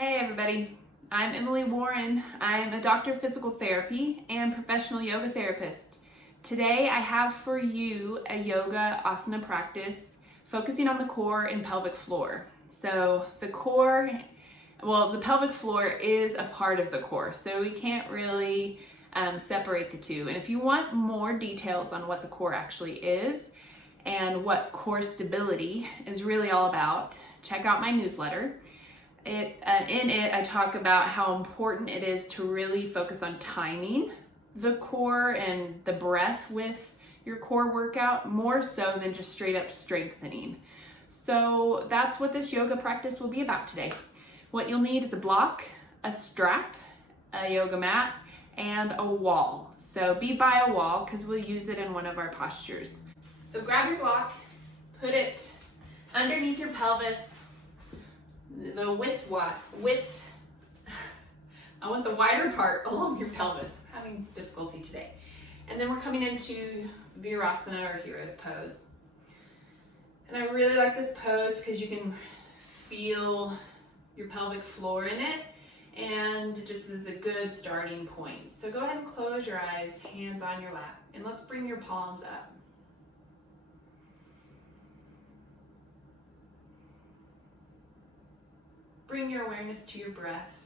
Hey everybody, I'm Emily Warren. I'm a doctor of physical therapy and professional yoga therapist. Today I have for you a yoga asana practice focusing on the core and pelvic floor. So the pelvic floor is a part of the core, so we can't really separate the two. And if you want more details on what the core actually is and what core stability is really all about, check out my newsletter. In it, I talk about how important it is to really focus on timing the core and the breath with your core workout, more so than just straight up strengthening. So that's what this yoga practice will be about today. What you'll need is a block, a strap, a yoga mat, and a wall. So be by a wall because we'll use it in one of our postures. So grab your block, put it underneath your pelvis, the width, I want the wider part along your pelvis. I'm having difficulty today. And then we're coming into Virasana or hero's pose. And I really like this pose because you can feel your pelvic floor in it, and it just is a good starting point. So go ahead and close your eyes, hands on your lap, and let's bring your palms up. Bring your awareness to your breath.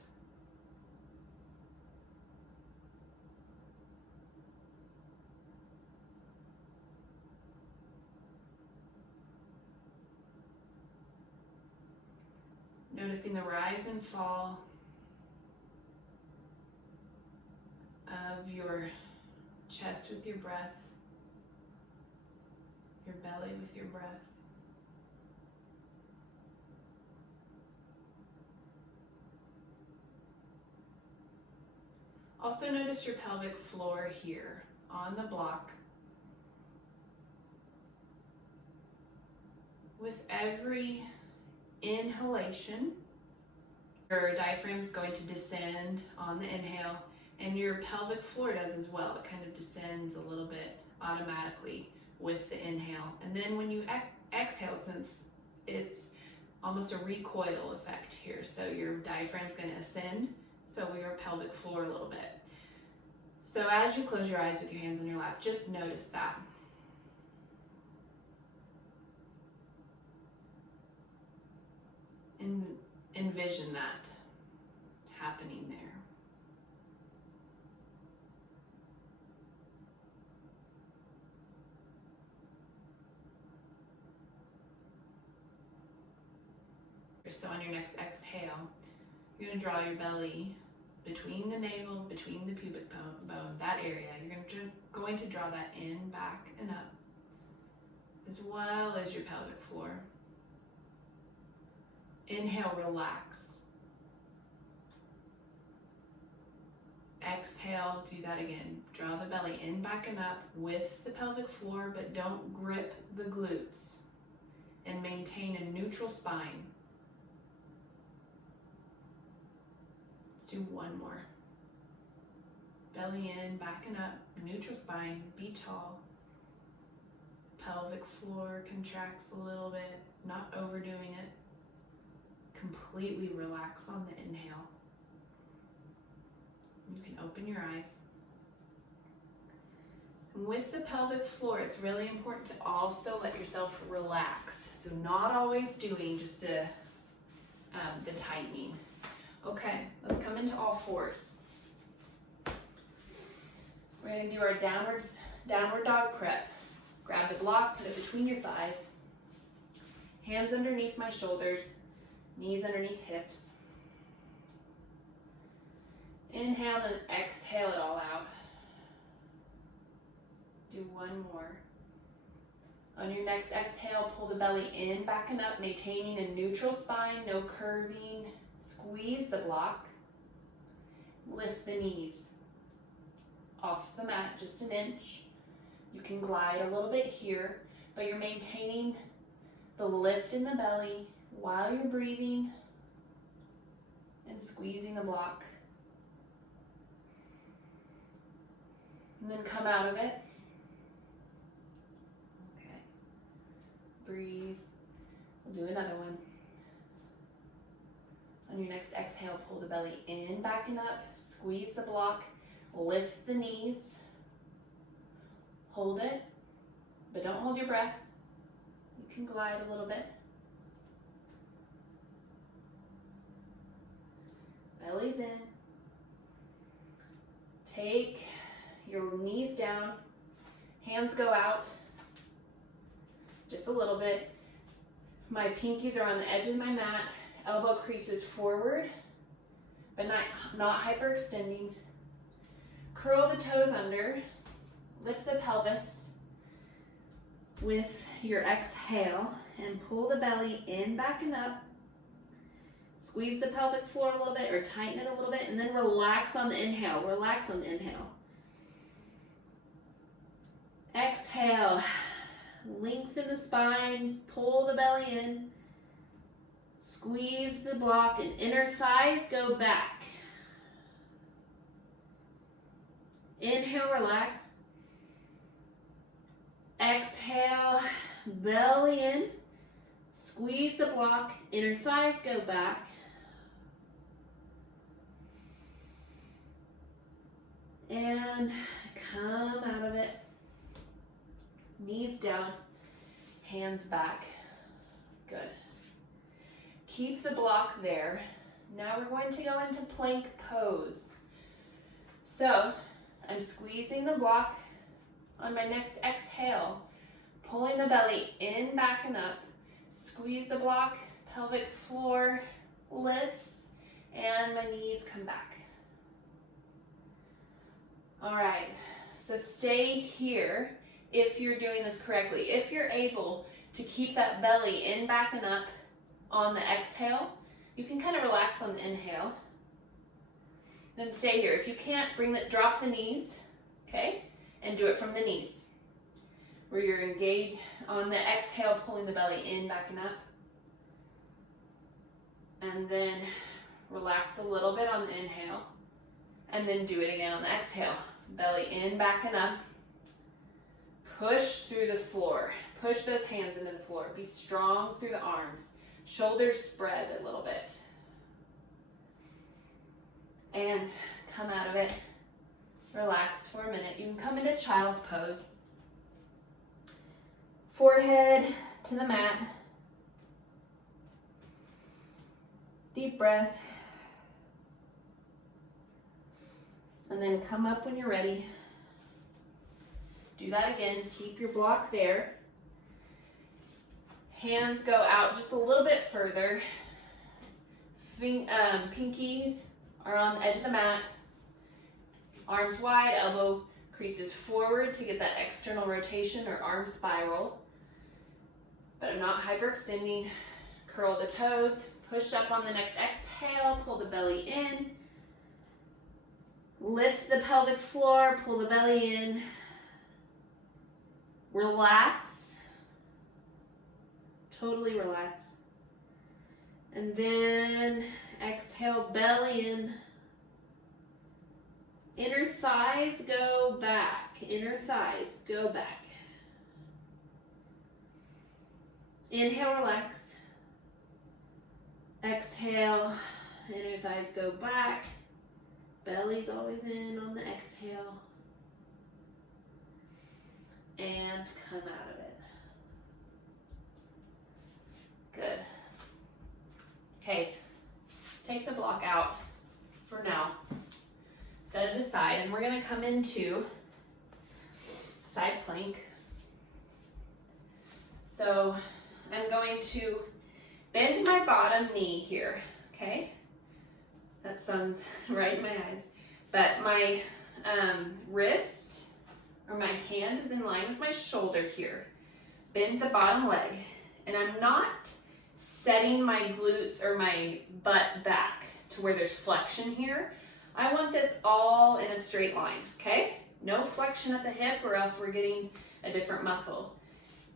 Noticing the rise and fall of your chest with your breath, your belly with your breath. Also notice your pelvic floor here on the block. With every inhalation, your diaphragm is going to descend on the inhale, and your pelvic floor does as well. It kind of descends a little bit automatically with the inhale. And then when you exhale, since it's almost a recoil effect here, so your diaphragm is going to ascend, so will your pelvic floor a little bit. So as you close your eyes with your hands on your lap, just notice that. And envision that happening there. So on your next exhale, you're going to draw your belly between the navel, between the pubic bone, that area. You're going to draw that in, back, and up, as well as your pelvic floor. Inhale, relax. Exhale, do that again. Draw the belly in, back, and up with the pelvic floor, but don't grip the glutes, and maintain a neutral spine. Do one more. Belly in, back and up, neutral spine, be tall. Pelvic floor contracts a little bit, not overdoing it. Completely relax on the inhale. You can open your eyes. And with the pelvic floor, it's really important to also let yourself relax. So not always doing just the tightening. Okay, let's come into all fours. We're going to do our downward dog prep. Grab the block, put it between your thighs. Hands underneath my shoulders, knees underneath hips. Inhale and exhale it all out. Do one more. On your next exhale, pull the belly in, back and up, maintaining a neutral spine, no curving. Squeeze the block, lift the knees off the mat just an inch. You can glide a little bit here, but you're maintaining the lift in the belly while you're breathing and squeezing the block. And then come out of it. Okay. Breathe. We'll do another one. On your next exhale, pull the belly in, back and up, squeeze the block, lift the knees, hold it, but don't hold your breath. You can glide a little bit. Belly's in. Take your knees down, hands go out just a little bit. My pinkies are on the edge of my mat, elbow creases forward, but not hyperextending. Curl the toes under, lift the pelvis with your exhale and pull the belly in, back and up. Squeeze the pelvic floor a little bit or tighten it a little bit, and then relax on the inhale. Relax on the inhale. Exhale. Lengthen the spines, pull the belly in. Squeeze the block and inner thighs go back. Inhale, relax. Exhale, belly in. Squeeze the block, inner thighs go back. And come out of it. Knees down, hands back. Good. Keep the block there. Now we're going to go into plank pose. So I'm squeezing the block on my next exhale, pulling the belly in, back and up. Squeeze the block, pelvic floor lifts, and my knees come back. All right, so stay here if you're doing this correctly. If you're able to keep that belly in, back and up on the exhale, you can kind of relax on the inhale. Then stay here. If you can't, drop the knees, okay? And do it from the knees, where you're engaged on the exhale, pulling the belly in, back and up. And then relax a little bit on the inhale. And then do it again on the exhale. Belly in, back and up. Push through the floor. Push those hands into the floor. Be strong through the arms. Shoulders spread a little bit. And come out of it. Relax for a minute. You can come into child's pose. Forehead to the mat. Deep breath. And then come up when you're ready. Do that again. Keep your block there. Hands go out just a little bit further. Pinkies are on the edge of the mat. Arms wide, elbow creases forward to get that external rotation or arm spiral. But I'm not hyperextending. Curl the toes. Push up on the next exhale. Pull the belly in. Lift the pelvic floor. Pull the belly in. Relax. Totally relax. And then exhale, belly in. Inner thighs go back. Inner thighs go back. Inhale, relax. Exhale, inner thighs go back. Belly's always in on the exhale. And come out of it. Good. Okay, take the block out for now. Set it aside, and we're gonna come into side plank. So I'm going to bend my bottom knee here, okay? That sounds right in my eyes. But my wrist or my hand is in line with my shoulder here. Bend the bottom leg. And I'm not setting my glutes or my butt back to where there's flexion here. I want this all in a straight line, okay? No flexion at the hip or else we're getting a different muscle.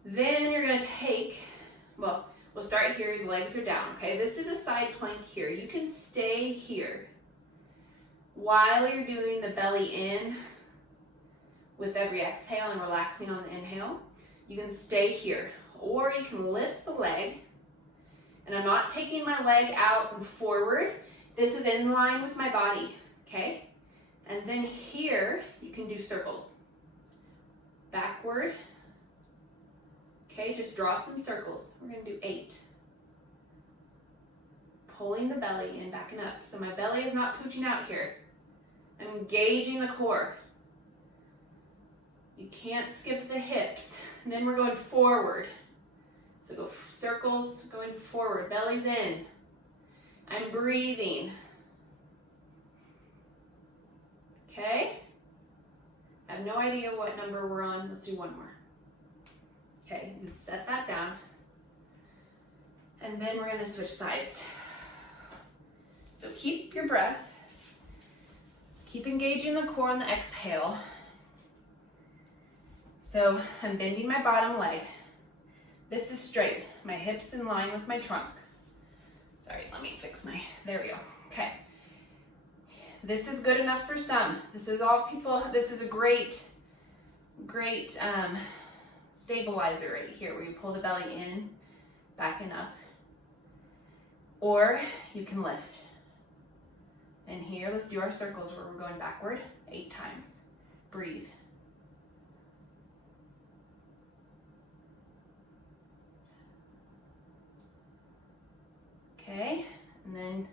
Then you're gonna take, well, we'll start here, the legs are down, okay? This is a side plank here. You can stay here while you're doing the belly in with every exhale and relaxing on the inhale. You can stay here, or you can lift the leg, and I'm not not taking my leg out and forward. This is in line with my body, okay? And then here, you can do circles. Backward. Okay, just draw some circles. We're gonna do 8. Pulling the belly in, backing up. So my belly is not pooching out here. I'm engaging the core. You can't skip the hips. And then we're going forward. So go circles, going forward, belly's in. I'm breathing. Okay? I have no idea what number we're on. Let's do one more. Okay, you can set that down. And then we're gonna switch sides. So keep your breath. Keep engaging the core on the exhale. So I'm bending my bottom leg. This is straight. My hips in line with my trunk. Sorry, let me fix there we go. Okay. This is good enough for some. This is all people, this is a great stabilizer right here where you pull the belly in, backing up. Or you can lift. And here, let's do our circles where we're going backward 8 times. Breathe. Okay, and then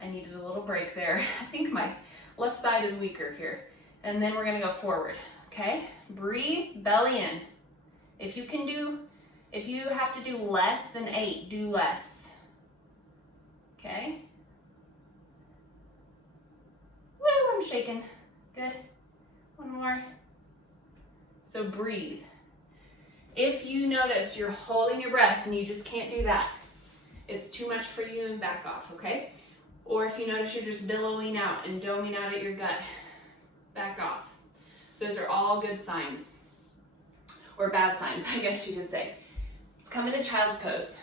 I needed a little break there. I think my left side is weaker here. And then we're gonna go forward, okay? Breathe, belly in. If you have to do less than 8, do less. Okay? Woo, I'm shaking. Good. One more. So breathe. If you notice you're holding your breath and you just can't do that, it's too much for you and back off, okay? Or if you notice you're just billowing out and doming out at your gut, back off. Those are all good signs. Or bad signs, I guess you could say. Let's come into child's pose.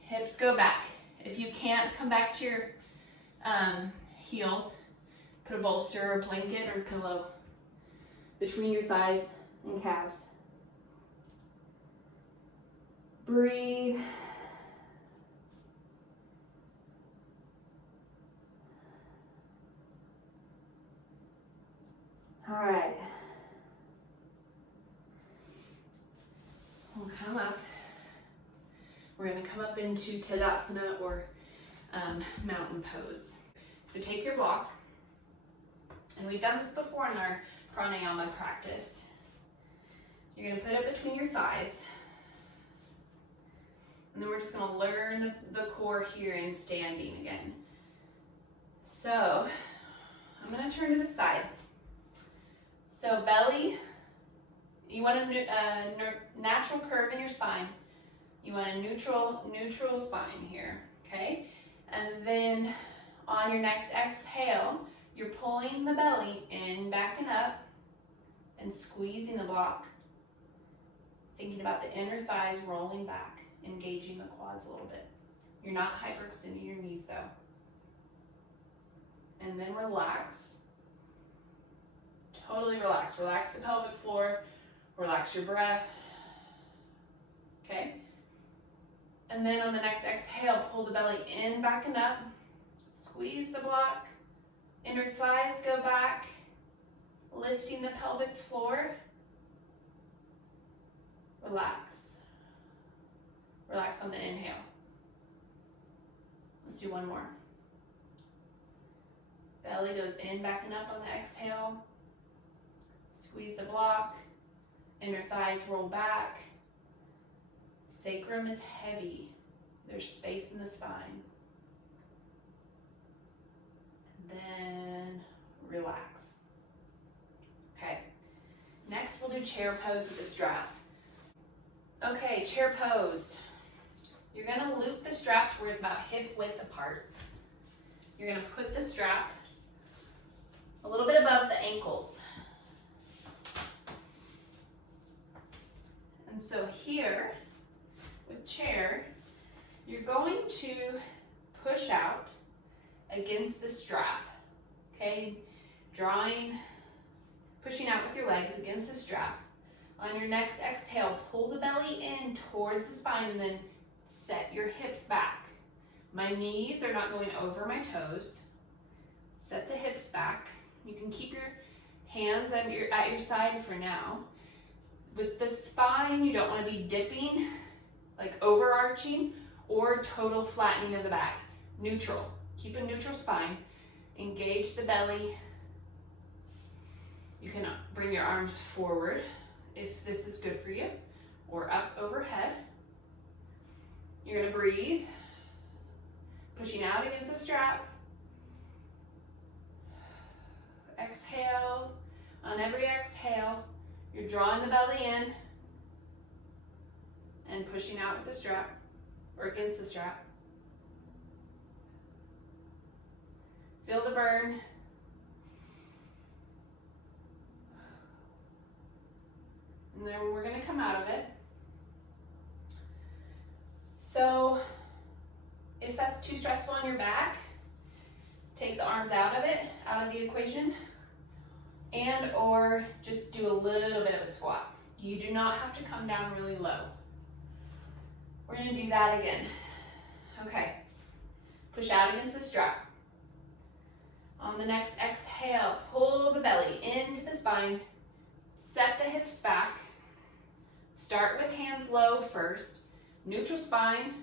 Hips go back. If you can't come back to your heels, put a bolster or a blanket or pillow between your thighs and calves. Breathe. All right. We'll come up. We're going to come up into Tadasana or mountain pose. So take your block, and we've done this before in our pranayama practice. You're going to put it between your thighs, and then we're just going to learn the core here in standing again. So I'm going to turn to the side. So belly, you want a natural curve in your spine. You want a neutral spine here, okay? And then on your next exhale, you're pulling the belly in, backing up, and squeezing the block. Thinking about the inner thighs rolling back, engaging the quads a little bit. You're not hyperextending your knees though. And then relax. Totally relax. Relax the pelvic floor. Relax your breath. Okay? And then on the next exhale, pull the belly in, backing up. Squeeze the block. Inner thighs go back. Lifting the pelvic floor. Relax. Relax on the inhale. Let's do one more. Belly goes in, backing up on the exhale. Squeeze the block. Inner thighs roll back. Sacrum is heavy. There's space in the spine. And then relax. Okay. Next we'll do chair pose with the strap. Okay, chair pose. You're gonna loop the strap to where it's about hip width apart. You're gonna put the strap a little bit above the ankles. And so here, with chair, you're going to push out against the strap, okay? Pushing out with your legs against the strap. On your next exhale, pull the belly in towards the spine and then Set your hips back. My knees are not going over my toes. Set the hips back. You can keep your hands at your side for now. With the spine, you don't want to be dipping, like overarching, or total flattening of the back. Neutral. Keep a neutral spine. Engage the belly. You can bring your arms forward if this is good for you, or up overhead. You're going to breathe, pushing out against the strap. Exhale. On every exhale, you're drawing the belly in and pushing out with the strap or against the strap. Feel the burn. And then we're going to come out of it. So if that's too stressful on your back, take the arms out of it, out of the equation, and or just do a little bit of a squat. You do not have to come down really low. We're going to do that again. Okay. Push out against the strap. On the next exhale, pull the belly into the spine. Set the hips back. Start with hands low first. Neutral spine.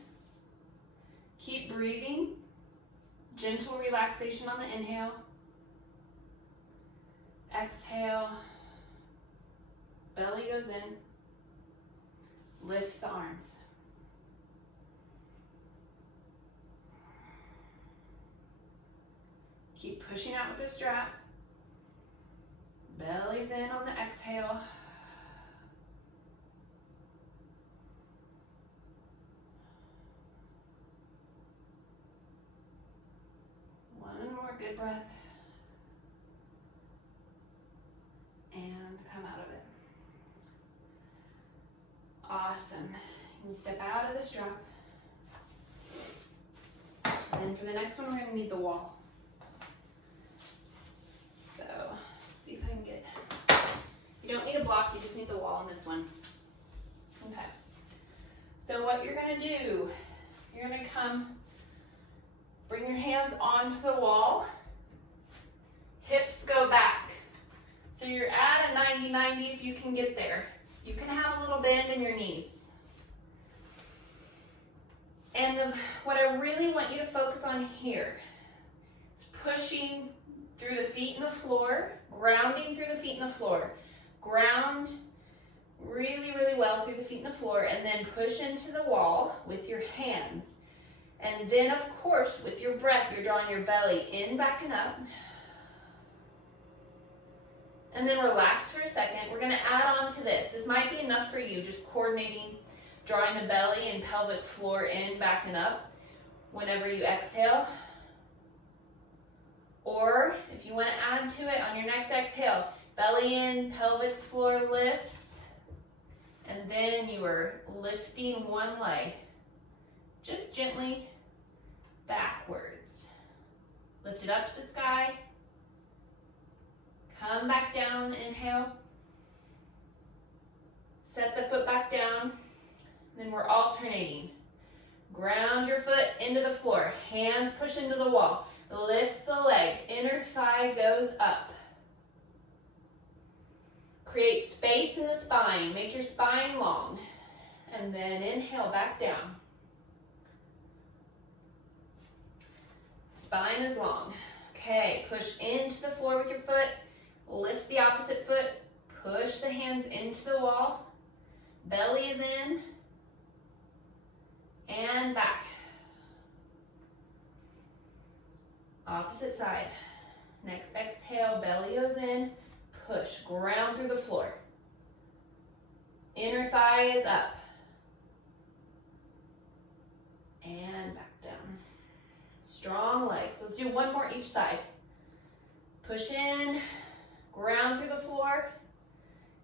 Keep breathing. Gentle relaxation on the inhale. Exhale. Belly goes in. Lift the arms. Keep pushing out with the strap. Belly's in on the exhale. One more good breath. And come out of it. Awesome. You can step out of the strap. And then for the next one, we're going to need the wall. So, let's see if I can get, you don't need a block, you just need the wall on this one. Okay. So what you're going to do, you're going to come, bring your hands onto the wall, hips go back. So you're at a 90-90 if you can get there. You can have a little bend in your knees. And what I really want you to focus on here is pushing through the feet in the floor, grounding through the feet in the floor. Ground really, really well through the feet in the floor, and then push into the wall with your hands. And then, of course, with your breath, you're drawing your belly in, back, and up. And then relax for a second. We're going to add on to this. This might be enough for you, just coordinating, drawing the belly and pelvic floor in, back, and up whenever you exhale. Or if you want to add to it on your next exhale, belly in, pelvic floor lifts, and then you are lifting one leg just gently backwards. Lift it up to the sky. Come back down, inhale. Set the foot back down. Then we're alternating. Ground your foot into the floor. Hands push into the wall. Lift the leg. Inner thigh goes up. Create space in the spine. Make your spine long. And then inhale back down. Spine is long. Okay, push into the floor with your foot. Lift the opposite foot. Push the hands into the wall. Belly is in. And back. Opposite side. Next exhale, belly goes in. Push, ground through the floor. Inner thigh is up. And back down. Strong legs. Let's do one more each side. Push in, ground through the floor.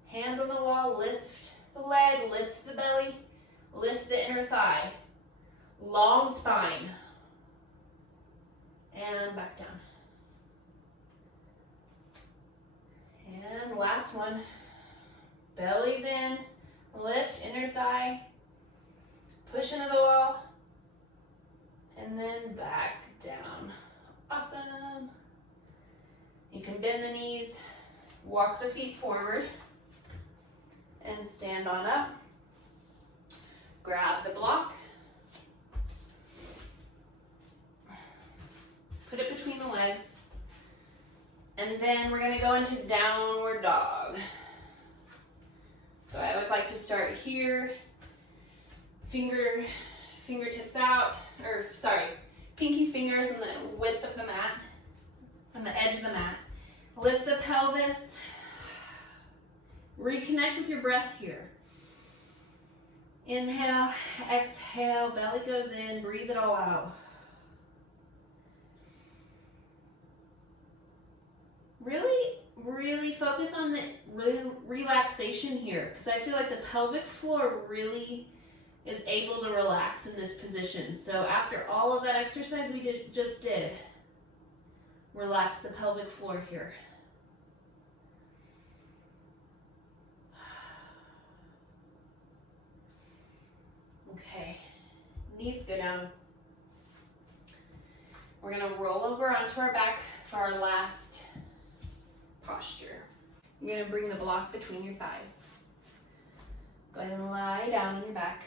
Hands on the wall, lift the leg, lift the belly, lift the inner thigh. Long spine. And back down. And last one. Belly's in, lift inner thigh, push cushion of the wall, and then back down. Awesome. You can bend the knees, walk the feet forward, and stand on up. Grab the block. Put it between the legs. And then we're gonna go into downward dog. So I always like to start here, fingertips out, or sorry, pinky fingers on the width of the mat, on the edge of the mat. Lift the pelvis, reconnect with your breath here. Inhale, exhale, belly goes in, breathe it all out. Really focus on the relaxation here, because I feel like the pelvic floor really is able to relax in this position. So after all of that exercise we just did, relax the pelvic floor here. Okay, knees go down. We're gonna roll over onto our back for our last posture. You're gonna bring the block between your thighs. Go ahead and lie down on your back.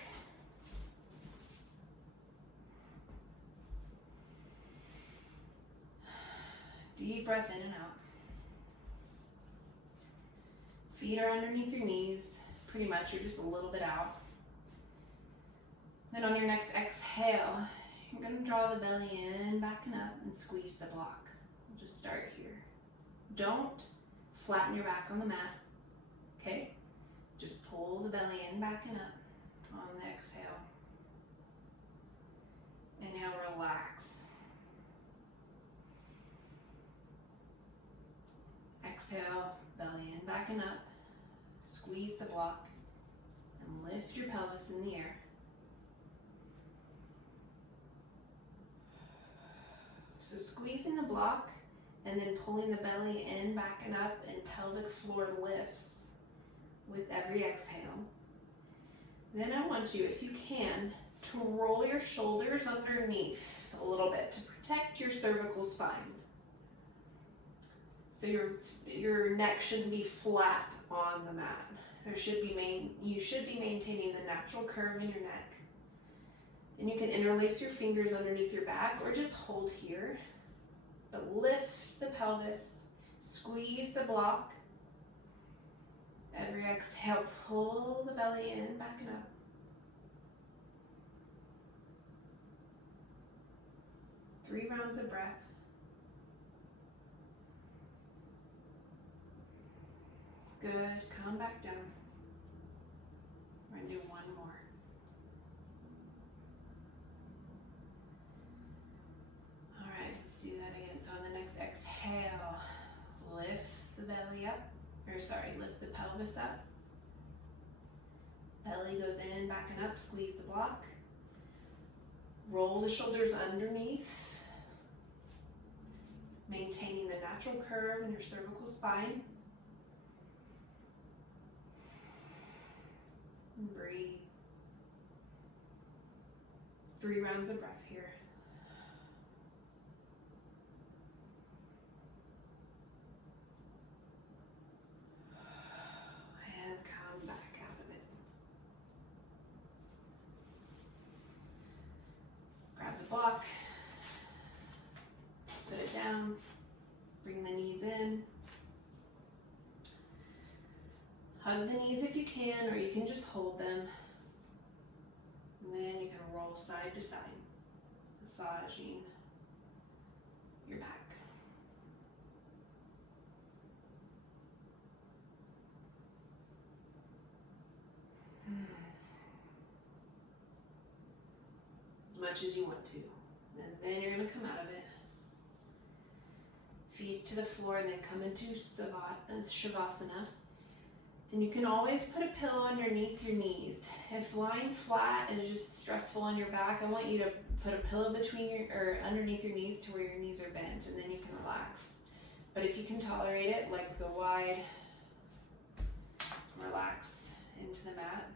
Deep breath in and out. Feet are underneath your knees, pretty much, you're just a little bit out. Then on your next exhale, you're gonna draw the belly in, back and up, and squeeze the block. We'll just start here. Don't flatten your back on the mat, okay? Just pull the belly in, back and up on the exhale. And now relax. Exhale, belly in, back and up. Squeeze the block and lift your pelvis in the air. So squeezing the block and then pulling the belly in, back and up, and pelvic floor lifts with every exhale. Then I want you, if you can, to roll your shoulders underneath a little bit to protect your cervical spine. So your neck shouldn't be flat on the mat. You should be maintaining the natural curve in your neck. And you can interlace your fingers underneath your back or just hold here. But lift the pelvis, squeeze the block. Every exhale, pull the belly in, back and up. Three rounds of breath. Good, come back down. We're gonna do one more. All right, let's do that again. So on the next exhale, lift the belly up, lift the pelvis up. Belly goes in, back and up, squeeze the block. Roll the shoulders underneath, maintaining the natural curve in your cervical spine. And breathe. 3 rounds of breath here. And come back out of it. Grab the block, put it down, bring the knees in. Hug the knees if you can, or you can just hold them. And then you can roll side to side, massaging your back. As much as you want to. And then you're going to come out of it. Feet to the floor and then come into Shavasana. And you can always put a pillow underneath your knees. If lying flat is just stressful on your back, I want you to put a pillow underneath your knees to where your knees are bent, and then you can relax. But if you can tolerate it, legs go wide, relax into the mat.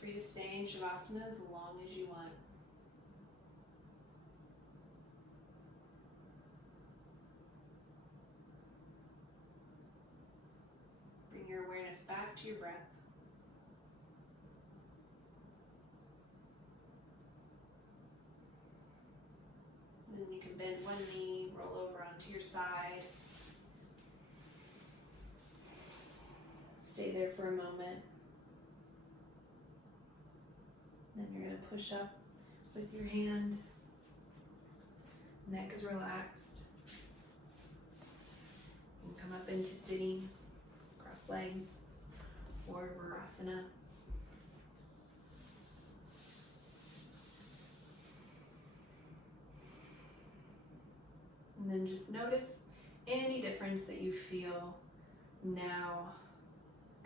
free to stay in Shavasana as long as you want. Bring your awareness back to your breath. Then you can bend one knee, roll over onto your side. Stay there for a moment. Then you're going to push up with your hand. Neck is relaxed. And come up into sitting, cross leg, or Virasana. And then just notice any difference that you feel now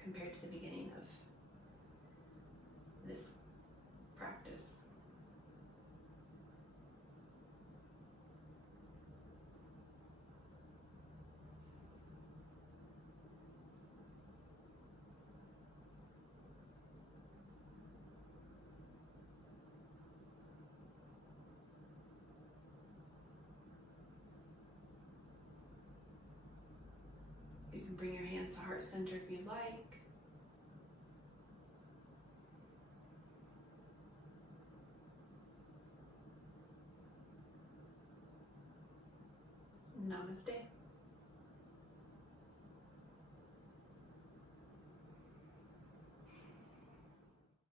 compared to the beginning of this practice. You can bring your hands to heart center if you'd like. Namaste.